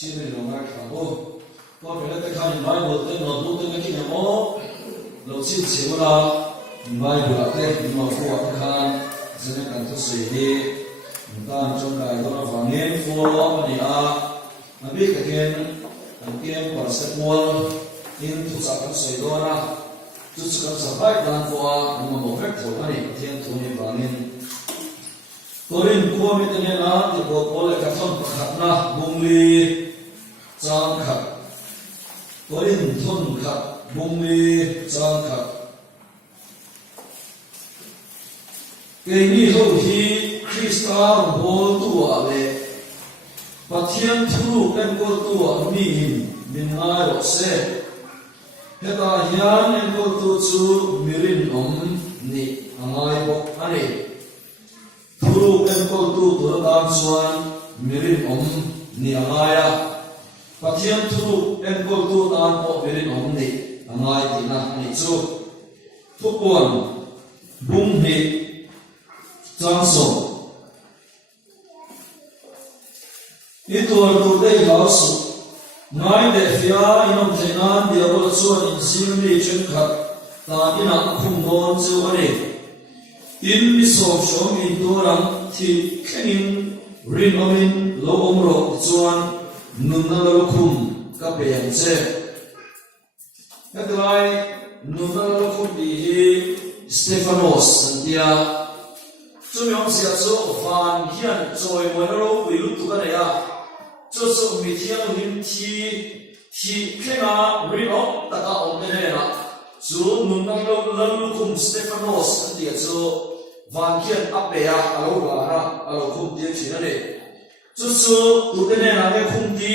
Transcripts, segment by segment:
xin được lòng ngài cảm ơn con phải là cái khăn vai một tên nó đúng tên cái kia nó lâu xin chịu là vai bữa tên mà phụ cái khăn cho nên cần tôi xử lý ta trong cái đó là vàng nén phô mà đi mà biết cái kia còn sẽ mua in thu sản phẩm sấy đó na chút sản phẩm phải làm qua nhưng mà một phép thổi này thiên thu này vàng nén tôi đến qua bên này là thì có lại các thôn khát na bung ly trang khát tôi đến thôn khát bung ly trang khát cái này hầu thì Krista hô tua về và thiên thu em cô tua mình ai đó sẽ hết ta hiền em cô tu chú mirin ni angai bok ani thu em cô tu tu đam xuan mirin ni angaya và thiên thu em cô tu đam bok mirin ni angai tina ni chú thu quan bung ni trang song itu đây lão sư nói để phía inom thế nan dia bol chuan in sim li chen khat ta ina khum bon chu ani in mi so shom in dorang thi khenin rin omin lo omro chuan nun na lo khum ka pe yang che hetlai nun na lo khum bi hi Stephanos dia chu yong sia chu van hian choi mo lo wi lu tu ka ne ya cho số mi thiang lim thi khenga rino taka omene na chu nun na lo lam kum Stephanos dia chu van khian apea alo la na alo khum dia thina ne chu tu te ne na ne khum ti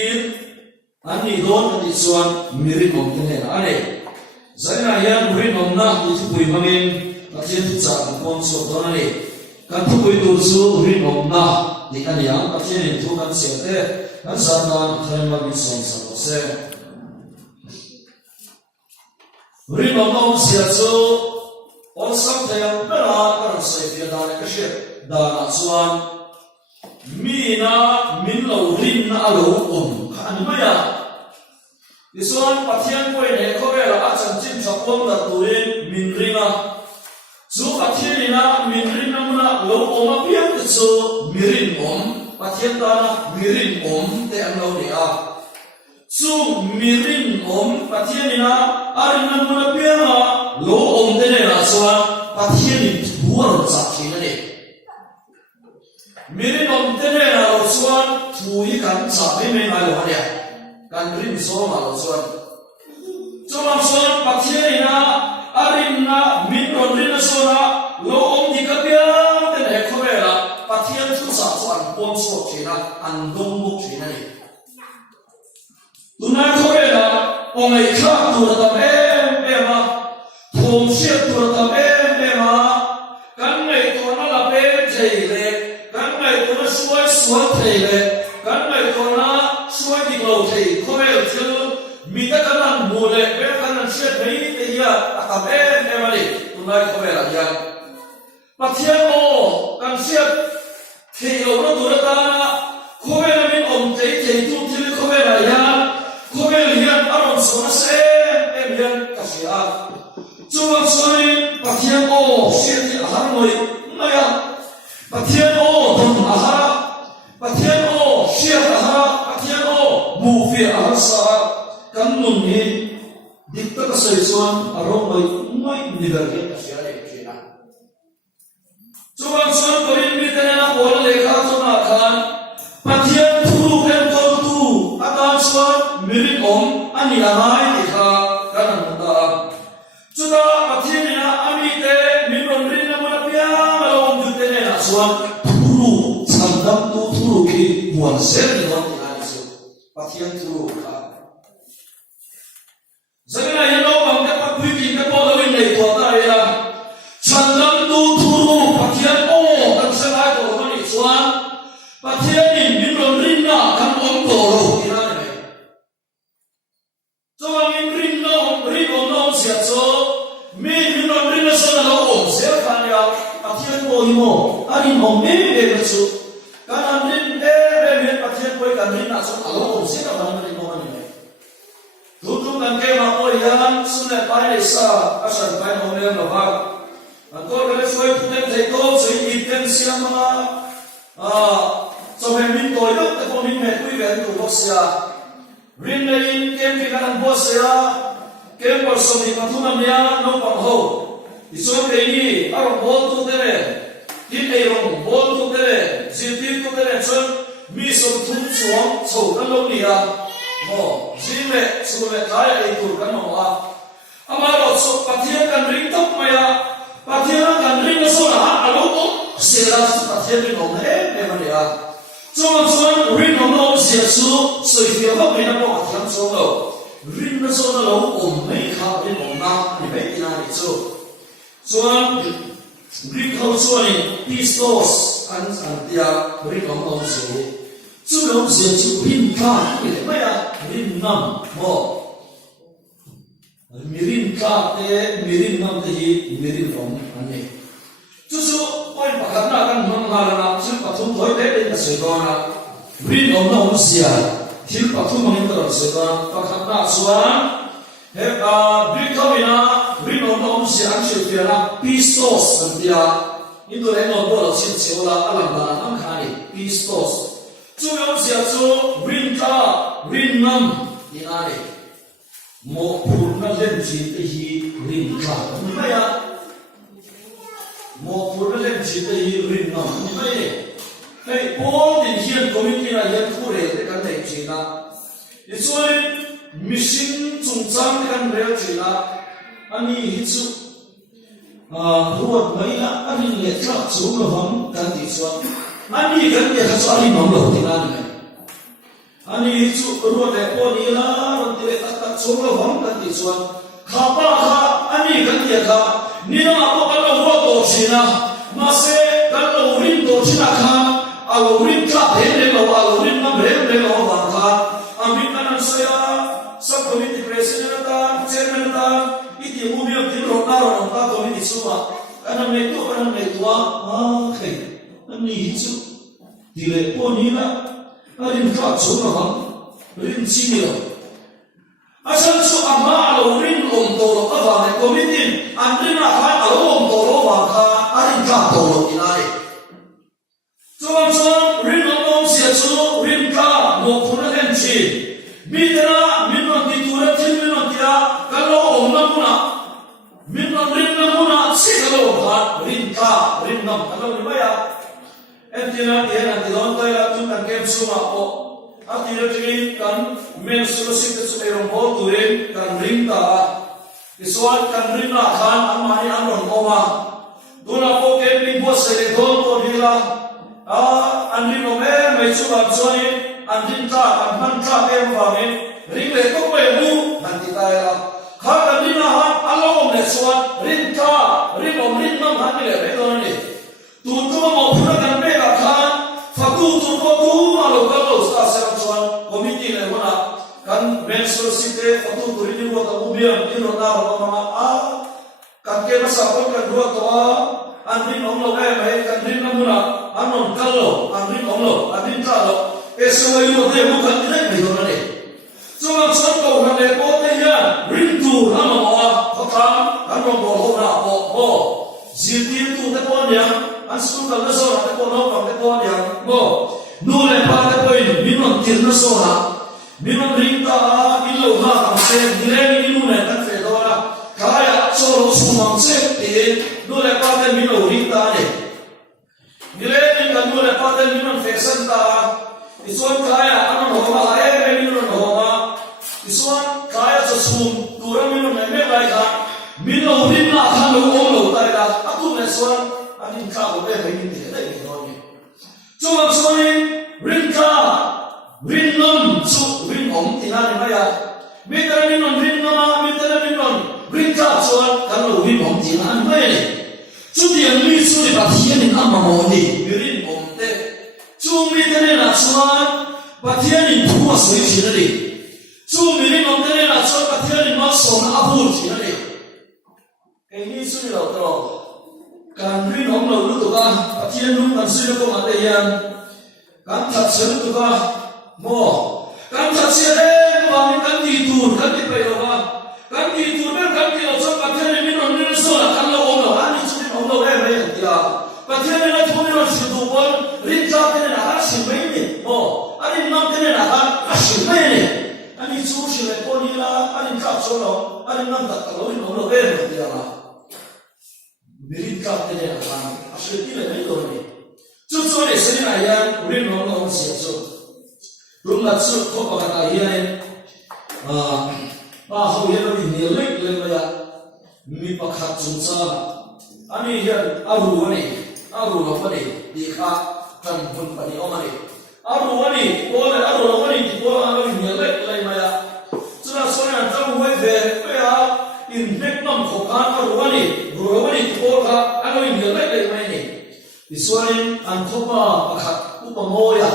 ani don ani chuan mirin om te ne na ane zaina yan rin om na ti thu pui mangin pathian tu cha kon so don ani kan thu pui tu chu rin om na ni ani yang pathian thu kan se te kan satan thema bi som sa se rin om sia chu on sam thayam pera kan se pia da ka she da na chuan mi na min lo rin na alo ka ani maya isuan pathian poi ne ko vela a chan chim thapom da turin min ringa chu pathian ina min rin namuna lo oma piam chu mirin om pathian ta mirin om te an lo ni a chu mirin om pathian ina arin namuna piama lo om te ne na chuan pathian in thuar cha thina ni mirin om te ne na lo chuan thui kan cha me me ngai lo halia kan rin so ma lo chuan chuan chuan pathian ina arin na min ron rin na so na lo om di ka pia te ne kho vela pathian thu sa chuan pon so thina an dong bu thina ni tunai kho vela ongai kha tu ta em ma thom sia tu ta em ma kan ngai to na la pe thei le kan ngai to na suai thei le kan ngai to na suai di lo thei kho vela chu mi ta kan mu le pe kan sia thei te ya ta em ma ni tunai kho vela ya pathian o kan sia thei lo na tu ta na kho vela min om thei tu thil kho vela ya kho vela hian aron so na se em hian ka sia chuan chuanin pathian o sia ti a har moi maya pathian o dum a har pathian o sia a har pathian o mu fi a har sa kan nun hi dik ta ka sai chuan arong mai ni dar ke ka sia le thina chuan chuan korin mi te na bol le kha chuna khan pathian thu em ko tu atan chuan mirin om ani angai ti kha kan ta chuta pathian ina ami te min ron rin na mana pia lo om du te na chuan thuru chandam tu thuru ki muan ser ni ron ti ani chu pathian thuru kha zangna yelo bang ka pa pui ki ka po lo in nei to ta ila chandam tu thuru pathian o kan sa ai to ron ni chuan pathian in min ron rin na kan om to lo ina ni chuan in rin no rin om no sia cho mi min ron rin na so na lo om se khan ya pathian ko hi mo arin om me be ka chu kan rin e be me pathian ko kan rin na so alo om se ka tung kan ke ma ko yan sun le pai le sa asan pai no le no ba an ko le soi pu ten thei to soi i ten siam ma so he min to yo te ko min me kui ve tu bo sia rin le in kem ki kan bo sia kem por so ni ma tu na mia no pa ho i so ke ni aro bo tu te le tin ei rong bo tu te le ji ti tu te le chon mi so tu chuang chou kan lo ni a ji me su le kai ai tu kan no a ama ro so pathian kan ring tok maya pathian kan ring so na a lo ko se la pathian ring no he me ma ya so ring no se su so fi ba me na ko kan so no ring na so na lo om me kha ring no na ni be ina ni so ring ho so ni pistos an dia ring no so chú lão sẽ chú rin ca cái này mấy à rin năm mò mirin ca thế mirin năm thế gì mirin rong anh ấy chú ôi bà khán giả kan mong hà là chú bà thung thối đấy đến là sài gòn à rin ông nó không xia thiếu bà thung mong đến là sài gòn bà khán giả xuân hết rin cao na rin ông nó không xia anh chịu tiền là pistos anh tia những tôi lấy nó bỏ xin chiếu là anh làm là năm khai pistos chú yếu xia chú rin ca rin năm đi ai một phút nó lên chỉ tới hi rin ca như vậy à một phút nó lên chỉ tới hi rin năm như vậy cái bốn दिन hiền của mình là hiền thu lệ để cái này chỉ là để cho mission trung trang cái này chỉ là anh ấy hết chú ruột mấy là anh ấy lệ các chú là không cái gì cho anh ấy cái gì là cho anh ấy nóng đầu thì là này anh ấy chú ruột để cô đi là rồi thì các chú là không cái gì cho khá ba khá anh ấy cái gì khá nếu mà có cái nào ruột tổ chỉ là mà sẽ cái nào rin tổ chỉ là khá rin ca thế này là rin năm thế này là hoàn khá mình đang say sub committee president ta chairman ta ít nhiều mưu việc thì rồi ta committee số mà anh này tua cái anh này chú thì lệ cô ní là rin ca số là không rin chi nhiều asal số amma alo rin om tolo ta vào này committee anh rin là hai alo om tolo vào khá rin ca tolo thì này cho rin ông sẽ số rin ca một phút là thành chi mi tera min non ti tura til min non tia kalau om na muna min non rin na muna si kalau ha rin ka rin nam kalau ni baya em ti na ti na ti don kai la tu kan kem su ma ko a ti ra ti kan men su si te su ero mo tu rin kan rin ta iswal kan rin na khan amani an ron ko ma duna ko ke ni bo se le don to ni la an rin no me mai chu ban so ni an din ta an man ta em vào nên ring lệ có bề mu an ti ta là khác an din na han alo om le suat ring ta ring om ring nam han le re don ni tu tu mo phura kan be la khan fa tu ko tu ma lo ka lo sa sa chuan committee le hona kan men so site fa tu ring wo ta ubiam ti no na ro ma kan ke na sa ko kan ro to an ring om lo e mai kan ring na mu na an non ka lo an ring om lo an din ta lo eso ay mo te mo kan dai mai dona ne so ma so ko na le ko te ya ring tu na ma wa ko ta an no bo ho na bo ji ti tu te ko nya an su ka na so na te ko no ka te ko nya bo nu le pa te ko in min non tir na so na min non ring ta in lo na ka se dire ni nu ne ta fe do na ka ya so lo su ma se te nu le pa te min lo ring ta ne dire ni ka nu le pa te min non fashion ta isuan kaya ano no ma ay minno no ma isuan kaya sa sum tura minno me lai ka minno rin na khan lo om lo tai la atu ne suan anin ka ko be mai ni de dai no ni chuma suan rin ka rin nom su rin om ti na ni ma ya mi ta ni non rin na ma mi ta ni non rin ka suan kan lo rin om ti na ma ni chu ti an mi su ni ba hian ni amma mo ni rin om te chung mi thế này là chuan bát thiên in thu à suy chỉ đấy chung mi non thế này là chuan bát thiên in máu sống áp hụt chỉ đấy cái này suy đầu to càng rin ông đầu lúc đó bát thiên lúc càng suy nó có mặt đây càng thật sự lúc đó mò càng thật sự đấy vàng cái gì tuột cái gì bây giờ cái gì tuột bên cái gì ở trong cái thiên này mình nói nên số là cái lâu rồi anh đi chụp ông đâu em bây giờ cái thiên này nó thôi nó chịu tụt bọn riêng cho cái này là hắn chịu mấy nhỉ anh đi năm cái này là hắn chịu mấy nhỉ anh đi chụp chịu lại con đi là anh đi chụp số nào anh đi năm đặt cái lâu nó đâu em bây giờ riêng cho cái này là hắn chịu cái này mấy rồi nhỉ chút số này sẽ này ya riêng nó chịu số đúng là chút có cái này này hầu như là nhiều lệ lên bây giờ mi bạc hạt chúng ta anh ấy hiện aru nó phải đi khá cần huấn phải đi ông này aru này thì cô là nhiều lệ lên bây giờ chúng ta nói là trong quay về bây giờ in hết năm khổ khăn aru này thì cô là anh ấy nhiều lệ lên bây này thì số này anh không mà bạc hạt cũng bằng môi à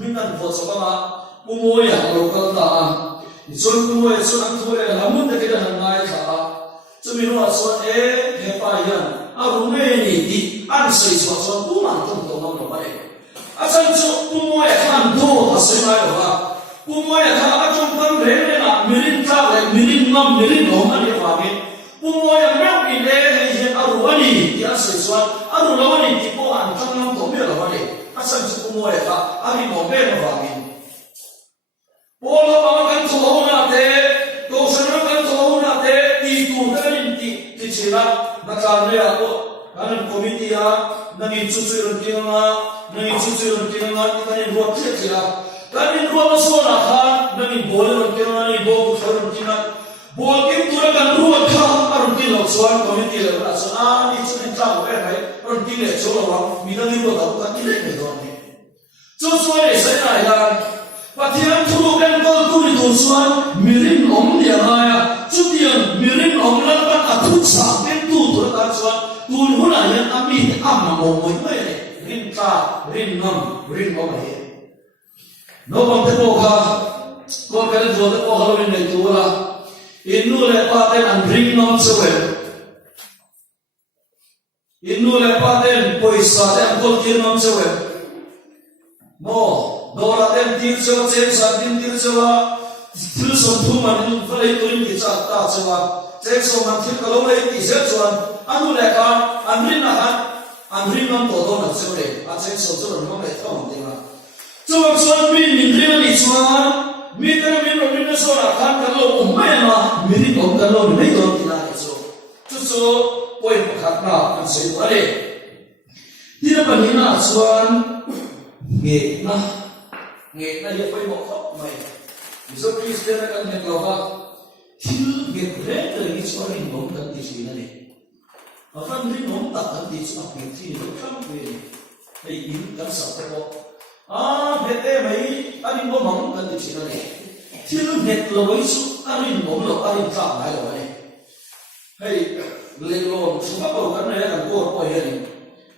mình ăn vô số mà cũng môi à rồi còn ta Isun kumoi isun angkui lamun tak kita hangai kah, cumi nuat suat hepayan, arumeni di ansai suat puman tung mang lepas ni. Asal tu kumoi kan do asai mai lepas, kumoi kan acung kan rene na mirin kah mirin ngam mirin ngam ni fahami, kumoi mereka ini yang arumani di ansai suat, arumani di puan kan ngam tu ni lepas ni. Asal tu kumoi kah ari ngombe fahami. Polo paman thau na te to sanra kan thau na te ti tu kan ti chila nakal ne ako kan committee nani chuchu ron kinga nani ruat chila kan ruat so na kha nani bol ron kinga nani bol ron kinga bol kim tura kan ruat kha aron ki lok swan committee le na so ni chune ta ko hai ron ki le so lo mi nani ro ta ka ti le me do ni so le sai na ya Patihan thuru kan kau tu di tuan mirin om dia maya, cucian mirin om lakukan atut sampai tu terus tuan huna yang kami am mau mai rin ka rin om ni. No bang teko ka, kau kan jual teko kalau ini tu lah. Inu lepas an rin om sewen. Inu lepas poisa dan kau rin om sewen. Dora tem tir sewa cem satin tir sewa tir sompu manu falai turin di cata sewa cem soman tir kalau lagi tiser cuan anu leka anrin nam todo nak sewa cem soman mau leka mendingan cuan cuan min ni cuan min sora kan kalau umma min kalau ni dong kita itu tu poin pakatna kan sewa le tidak panina cuan nghe na ye phải một khóc mày so Christian kan nghe câu ba thiếu nghiệp rét rồi cái số linh mộng cần gì gì này và phân linh mộng tập cần gì số nghiệp thì nó không về đây in cần sợ cái bộ thế mấy anh linh mộng cần gì này thiếu nghiệp là với số anh linh mộng là anh linh phạm lại rồi này hay lên lon số các bộ cái này là cô hỏi này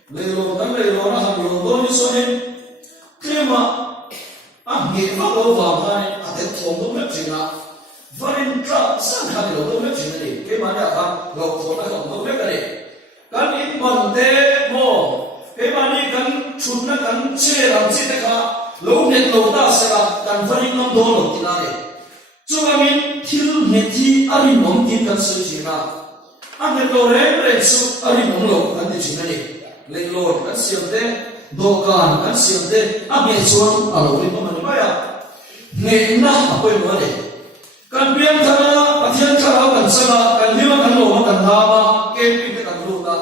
lên lon nó hàng lon đó như số này khi mà nghe pháp đâu vào hai để thòng đâu biết gì nào vẫn trả sang hai điều đâu biết gì này cái mà nhà hàng lộc thòng cái thòng đâu biết cái này cái ít bận thế mò cái mà đi cần chun nó cần chia làm gì thế cả lâu nhất lâu ta sẽ là cần phải năm đô lộc tiền này cho mình thiếu nhất thì anh mong tiền cần sự gì nào anh nên đồ đấy số anh mong lộc cần gì này lên lộc cần siêu thế dokan kan siante ame chuan alo ri pamani baya nge na apoi mo le kan biam thana pathian thara kan sala kan lima kan lo kan dama kepin te kan lu ta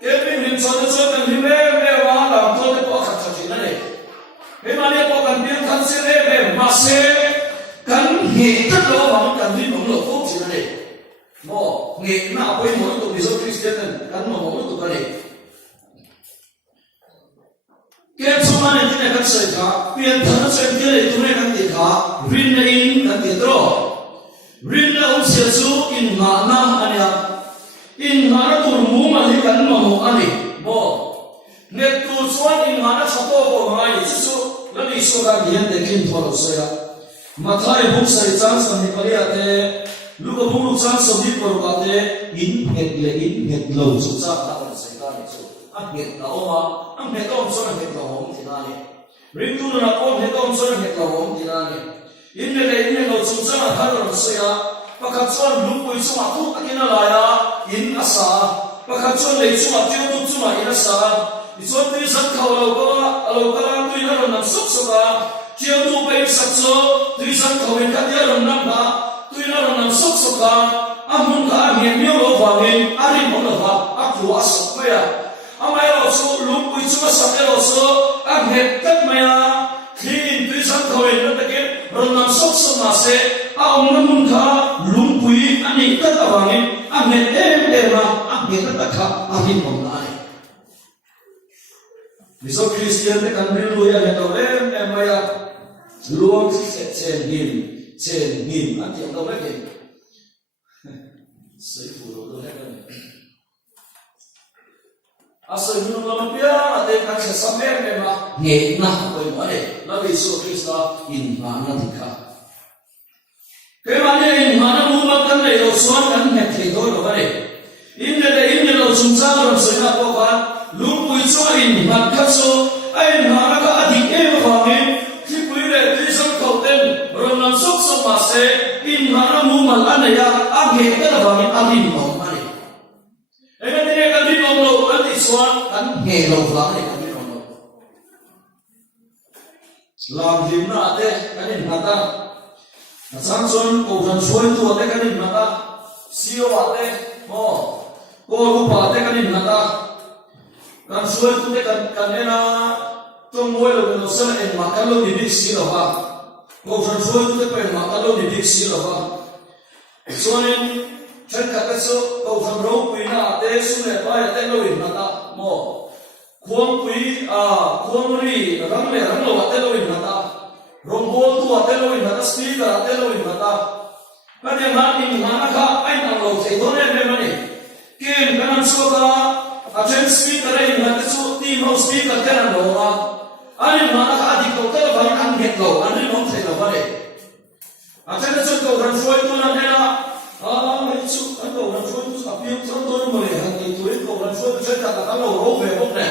kepin rim chon kan rim me wa la to te ko kha chaji na le me ma le ko kan biam kan se le me ma se kan nge ta lo ma kan rim mo lo ko chi na le mo nge na apoi mo to biso Christian kan mo to ka le cái số mà này thì các sợi cá, biến thân sợi kia để tụi này các tiền cá, rin là in các tiền đó, rin là ông sẽ số in ngã na anh em, in ngã nó tụi mũ mà thì cắn mà mũ anh em, bo, nghe tụi số in ngã nó sắp to của ngay, chứ số nó đi số các tiền để kinh thua đầu sợi, mà thay bút sợi trắng sợi này cái này, lúc có bút trắng sợi đi vào cái này, in hết lâu số trắng ta còn sợi cái này số. Anh biết là ông biết ông số là biết là ông thì nào này, riêng tu là ông biết ông số là biết là ông thì nào này, in này lâu chúng haron soya pakhat chuan lungpui chunga thu takin a laia in a sa pakhat chuan lei chunga tiu chunga in a sa i chuan tui san khau lo kala tui na ron nam sok soka tiu tu pe sak cho tui san khau in ka tia ron nam ba tui na ron nam sok soka amun ka nge myo lo wangin ari mo lo ba a khu a sok pa ya amai lo chu lungpui chunga sa te lo so a nge tat maya thin tui san khau in na takin ron nam sok so ma se a ong na mun kha lungpui ani tat awangin a nge ma a nge tat kha ari mo na Miso Christian te kan rin luya nito maya luang si chen him at yung daw lagi say puro do heaven asa yun naman piya ate kan sa samer ma nge na ko yung ale na Miso Krista in mana dikha kaya mani in mana mumag kan na ilo suwan kan nge do lo ale in lo sumsa ram sa na ko ka lungpui chunga in magkatso ay naraga adik eo wangin kipui le tisang kauten ronam sok sa mase in naramu malanaya aghe kala wangin alin mo mani ay natine kalin mo lo ati swan kan helo wangin kalin mo lam lim na ate kanin mata nasang son ko kan suay tu ate kanin mata siyo ate mo ko lupa ate kanin mata kan suai tu kan ena tongoi lo no sana en makalo di diksi lo ha ko kan suai tu pe makalo di diksi lo ha sonen chen ka so ko kan ro pui na te su le pa ya te lo in mata mo kuang pui kuang ri rang lo te lo in mata rong bol tu te lo in mata speaker te lo in mata ka de ma ni ma ka ai na lo se do ne me mani ken kan so ka Achen speaker ay natin so team house speaker ka na lo ha. Ani mana ka adik ko ka ba ang get lo ani mo sa lo pare. Achen na so ko ran so ito na nila. May so ano ran so ito sa piyo sa to mo le han ito ko ran so ito sa ka lo ro ve mo ne.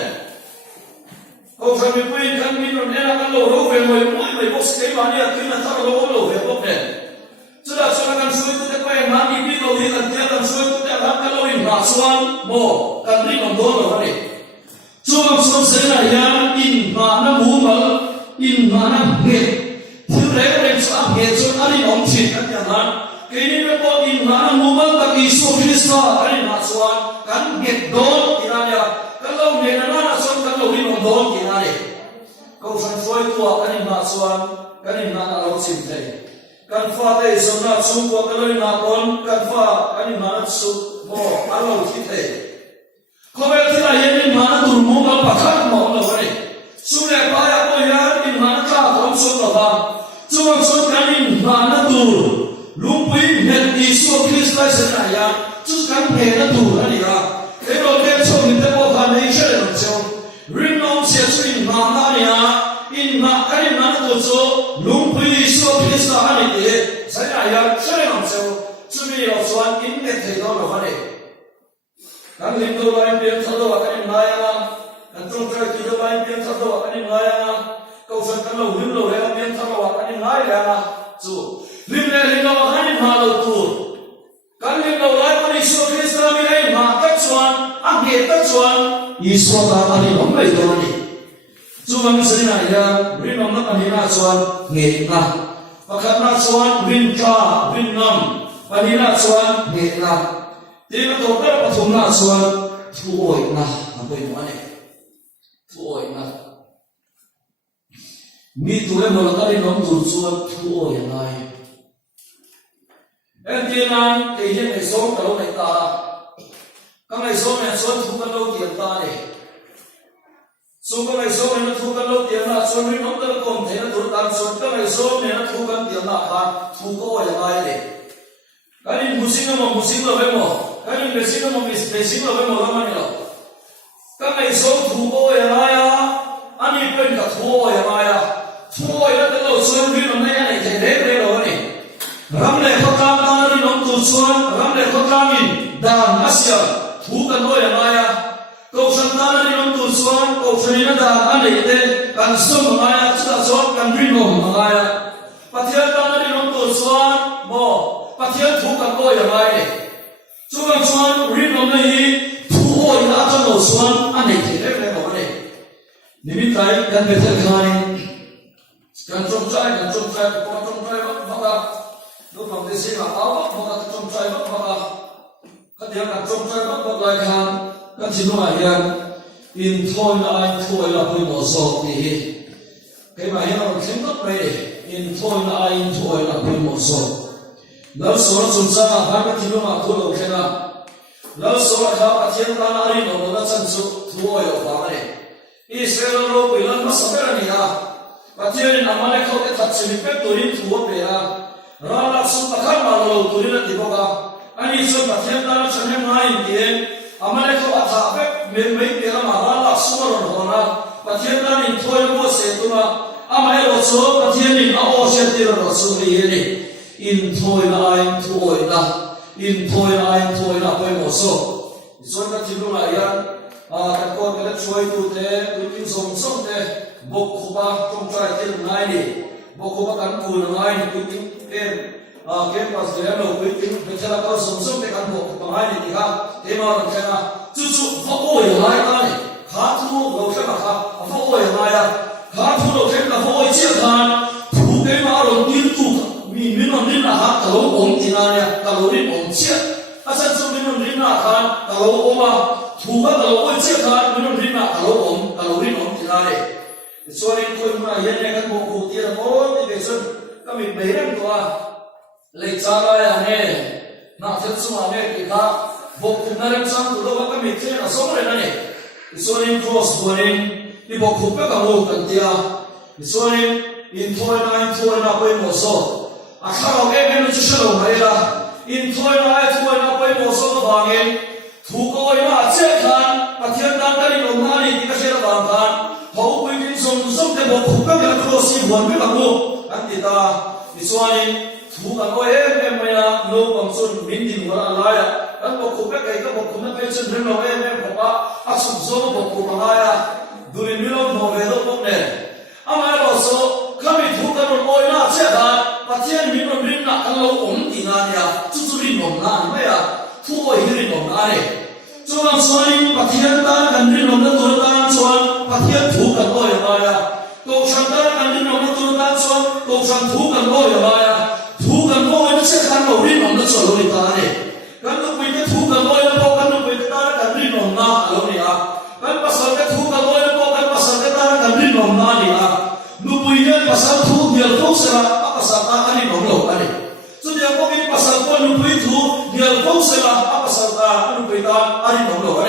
Ko sa mi pui kan mi no nila ka lo ro ve mo may box kay ba ni at na ta lo ve mo ne. Sudah kan so ito ka pa mani bi lo hi kan dia kan so ito ka lo in ma suan mo kan ri mong do lo ni chuang som se na ya in ma na mu mal in ma na he thil re re sa he chu ari ong chi kan ya man ke ni me ko in ma na mu mal ta ki so Krista ari ma suan kan he do iranya kan lo ne na na som kan lo ri mong do kirani ko san soi tu ani ma suan kan in ma na lo sim thei kan fa te som na chung ko kan lo na kon kan fa ani ma na su mo alo chi thei Kobel tira yemin mana turmu mal pakhat mo lo re sule pa ya ko ya in mana ka kom so lo ba chuang so kanin mana tur lungpui net Isu Krista sa ya chu kan he na tur ani ra e ro ke so ni te ko ha nei she lo cho rin long se su in mana ya in ma kai mana to so lungpui Isu Krista ani te sa ya she lo cho chu mi lo swan in ne te lo lo ba re kan lindo lain pian sado akan maya kan trong trai kido lain pian sado akan maya kau san kan lo lim lo ya pian sado akan maya chu lim lo akan malo tur kan lim lo lai ko Isu Krista mi ai ma ka chuan a ge ta chuan Isu ta ani om mai do ni chu mang sai na ya rin om na ani na chuan nge na pakhat na chuan rin ka rin nam ani na chuan nge na Di ba to pero patung na suan tuoy na apoy mo ane tuoy na mi tuwe mo lang kami nom tur suan tuoy na di nan kay yen ay song talo na ita kang ay song na suan tukan lo tiyan ta ne so kang ay song na tukan lo tiyan na suan rin nom talo kong tayo na turutan suan kang ay song na tukan tiyan na ka tukoy na ne kanin musing mo kanin besino mo be mo laman yo kamay so thuo ya maya ani pen ka thuo ya maya thuo ya talo so ri no na ya ne de de lo ni ramle khotram ta ni nom tu suan ramle khotramin dan asya thu kan lo ya maya ko san ta ni nom tu suan ko san na da ani te kan so maya cha so kan ri no maya pathya ta ni nom tu suan mo อย่างไรช่วงชวนรีบลงในผู้โอ้ยอาจารย์เราชวนอันนี้ที่เล็กๆบอกว่าเนี่ยนิมิตใจกันเป็นเท่าไหร่กันจงใจพอจงใจว่าลูกน้องที่สิ่งเอาว่าจงใจว่าขัดแย้งกันจงใจว่าอะไรกันกันที่นู่นอย่างอินทอยละถอยละไปหมดสองนี่ใครมาเห็นเราเข็มนับไปอินทอยละถอยละไปหมดสองแล้วสอนสุนทรภาพที่นู่นมาคุยโอเคนะแล้วสอนข้าพเจ้าตานารีโนนัชันสุถอยออกมาเลยอิสราเอลโลกไปแล้วมาสักการนี่นะพระเจ้านี่นำมาเลเขาได้ทัดสินเป็นตัวนี้ถอยไปนะราลักสุตขันมาเราตัวนี้ที่บอกว่าอันนี้ส่วนพระเจ้าตาฉันยังไงเนี่ยอามาเลเขาอัฐาเป๊ะไม่เปลี่ยนมาราลักสุมาเราหัวนะพระเจ้าตานี่ถอยมาเสียตัวนะอามาเลเราโซ่พระเจ้านี่เอาเสียที่เราโซ่ไปนี่อินถอยละถอยละอินถอยละไปหมดโซ่ส่วนกันที่รู้อะไรยันแต่ก่อนก็ช่วยดูเตะดูกินส่งเตะบกขบะตรงใจที่ตรงไหนนี่บกขบะกันกูตรงไหนนี่ดูกินเกมปัสเดียร์เราดูกินเป็นเจ้าก็ส่งเตะกันบกตรงไหนนี่ที่ครับเดี๋ยวมาตรงไหนนะจู่ๆฟ้าโอ้ยอะไรกันขาทูเราแค่มาครับฟ้าโอ้ยอะไรอ่ะขาทูเราแค่มาฟ้าโอ้ยเชี่ยกันถูกเกมมาเราดิ้นถูกมีมินนดิ้นนะฮะตลกองที่นั่นเนี่ยตลกดิ้นองเชี่ยอาจารย์สุมินนดิ้นนะกันตลกองมาถูกว่าตลกองเชี่ยกันมินนดิ้นนะตลกดิ้นองที่นั่นเลยส่วนคนมาเย็นเนี่ยกันบอกกูที่เราโอ้ที่เป็นส่วนก็มีเบรนตัวเล็กจ้าอะไรเนี่ยน่าจะสมัยเนี่ยที่เขาบอกคุณนั่นช่างตัวเราก็มีเท่านั้นสมัยนั้นเนี่ยส่วนครอสตัวนี้ที่บอกคุณก็กำลังกันเดียส่วนอินทอยนาไปหมดโซ่อาคาเราเองไม่จะเชื่อไหมล่ะอินทอยนาไปหมดโซ่ก็บางเองถูกเอาไว้มาเจ้าขันปฏิญาณกันในโรงงานนี่ที่ก็เชื่อบางขันเขาไปกินส่งแต่บอกคุณก็ยังครอสหัวไม่กำลังอันที่ตาส่วนถูกเอาไว้ไม่นะโลกบางส่วนมินดินว่าอะไรอ่ะแล้วบอกคุณก็ใครก็บอกคุณนั่นเป็นส่วนเรื่องเราเองบอกว่าอาสุโซ่บอกคุณอะไรอ่ะดูในมิลล์โนเวลพวกเนี่ยอามาเราโซ่ข้าไม่ถูกกันโอ้ยน่าเชื่อได้ปะเทียนมินรินน่ะกันเราอมตีนาเนี่ยจู่ๆรินนมนาไม่อะทุกคนรินนมนาเนี่ยจวนส่วนปะเทียนตากันรินนมนั่นตัวตาส่วนปะเทียนถูกกันโอ้ยมาอะตัวฉันตากันรินนมนั่นตัวตาส่วนตัวฉันถูกกันโอ้ยมาอะถูกกันโอ้ยไม่ใช่กันเรารินนมนั่นส่วนเราตาเนี่ยกันลูกไปจะถูกกันโอ้ยแล้วพอกันลูกไปจะตากันรินนมนาเราเนี่ยกันภาษาจะถูกกันโอ้ยแล้วพอกันภาษาจะตากันรินนมนาเนี่ยNubuinya pasal tu dia kau serah apa serta ani nonglo ani. So dia kau ini pasal tu nubui tu dia kau serah apa serta nubui ta ani nonglo